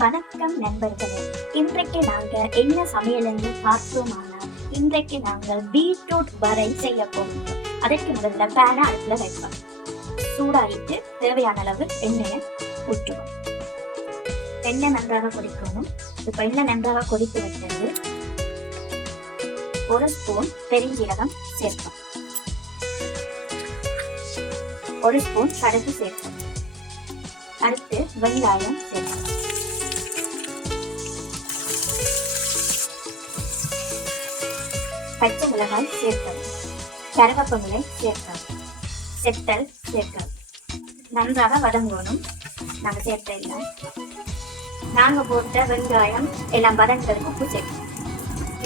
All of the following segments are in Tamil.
வணக்கம் நண்பர்களே. இன்றைக்கு நாங்கள் என்ன சமையல் என்று பார்த்தோமானால், இன்றைக்கு நாங்கள் பீட்ரூட் வரை செய்ய போகிறோம். அதற்கு முதல்ல பேனை அடுப்புல வைப்போம். சூடாயிட்டு தேவையான அளவு எண்ணெயை ஊற்றுவோம். எண்ணெய் நன்றாக கொதிக்கணும். இப்ப எண்ணெய் நன்றாக கொதித்து விட்டது. ஒரு ஸ்பூன் பெருஞ்சீரகம் சேர்ப்போம். ஒரு ஸ்பூன் கடுகு சேர்ப்போம். அடுத்து வெங்காயம் சேர்ப்போம். பச்சை மிளகாய் சேர்ப்பது, கருவேப்பிலை சேர்ப்பது, செத்தல் சேர்ப்பது. நன்றாக வதங்கணும். நாங்கள் சேர்த்த எல்லாம் நாங்கள் போட்ட வெங்காயம் எல்லாம் வதங்கிறதுக்கு உப்பு சேர்ப்போம்.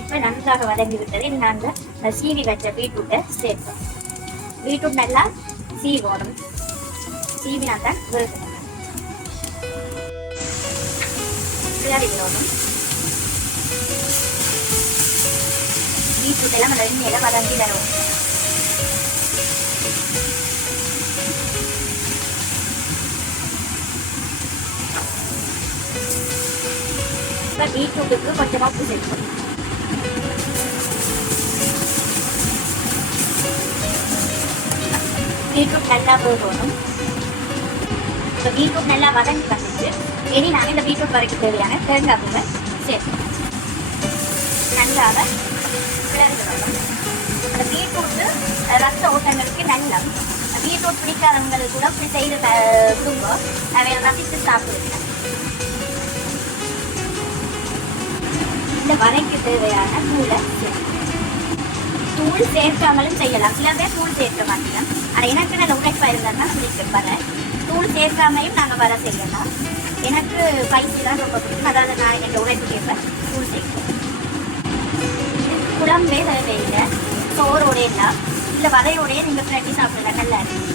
இப்போ நன்றாக வதங்கி விட்டது. நாங்கள் சீவி வச்ச பீட்ரூட்டை சேர்ப்போம். பீட்ரூட் நல்லா சீவோடும். சீவினா தான் விருப்பம். பீட்ரூட் எல்லாம் எண்ணெயில வதங்கி தரும். இப்ப பீட்ரூட்டுக்கு கொஞ்சமா உப்பு சேர்க்கணும். பீட்ரூட் நல்லா வேகணும். இப்ப பீட்ரூட் நல்லா வதங்கி வந்துச்சு. இனி நாங்கள் இந்த பீட்ரூட் வரைக்கும் தேவையான தேங்காய் பூவை சேர்க்கணும். நல்லாக கிளறி வரணும். அந்த பீட்ரூட்டு ரத்த ஓட்டங்களுக்கு நல்லா. பீட்ரூட் பிடிக்காதவங்களுக்கு கூட இப்படி செய்து கொடுங்க. நான் ரசித்து சாப்பிடுவேன். இந்த வரைக்கு தேவையான தூளை தூள் சேர்க்காமலும் செய்யலாம். சில பேர் தூள் சேர்க்க மாட்டேன். ஆனால் எனக்கு நல்ல உடைப்பாக இருந்தால் தான் பிடிக்கும். வர தூள் சேர்க்காமையும் நாங்கள் வர செய்யலாம். எனக்கு ஸ்பைசி தான் ரொம்ப பிடிக்கும். அதாவது நான் என்னோட உழைப்பு கேட்பேன். தூள் சேர்ப்பேன். குழம்பே தேவையில்லை. சோறோட எல்லாம் இல்லை வரையோடையே நீங்கள் பிரட்டி சாப்பிடலாம். நல்லா இருக்கு.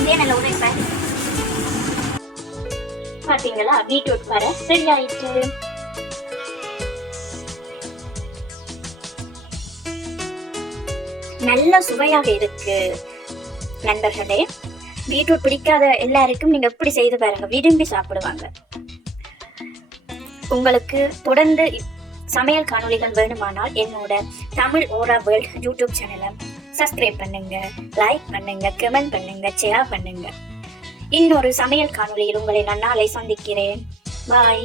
இதே நல்ல உழைப்பேன். பார்த்தீங்களா, பீட்ரூட் வர ரெடி ஆயிட்டு. நல்ல சுவையாக இருக்கு நண்பர்களே. பீட்ரூட் பிடிக்காத எல்லாருக்கும் நீங்க எப்படி செய்து பாருங்க, விரும்பி சாப்பிடுவாங்க. உங்களுக்கு தொடர்ந்து சமையல் காணொளிகள் வேணுமானால் என்னோட தமிழ் ஓரா வேர்ல்ட் யூடியூப் சேனலை சப்ஸ்கிரைப் பண்ணுங்க, லைக் பண்ணுங்க, கமெண்ட் பண்ணுங்க, ஷேர் பண்ணுங்க. இன்னொரு சமையல் காணொளியில் உங்களை நான் நாளை சந்திக்கிறேன். பாய்.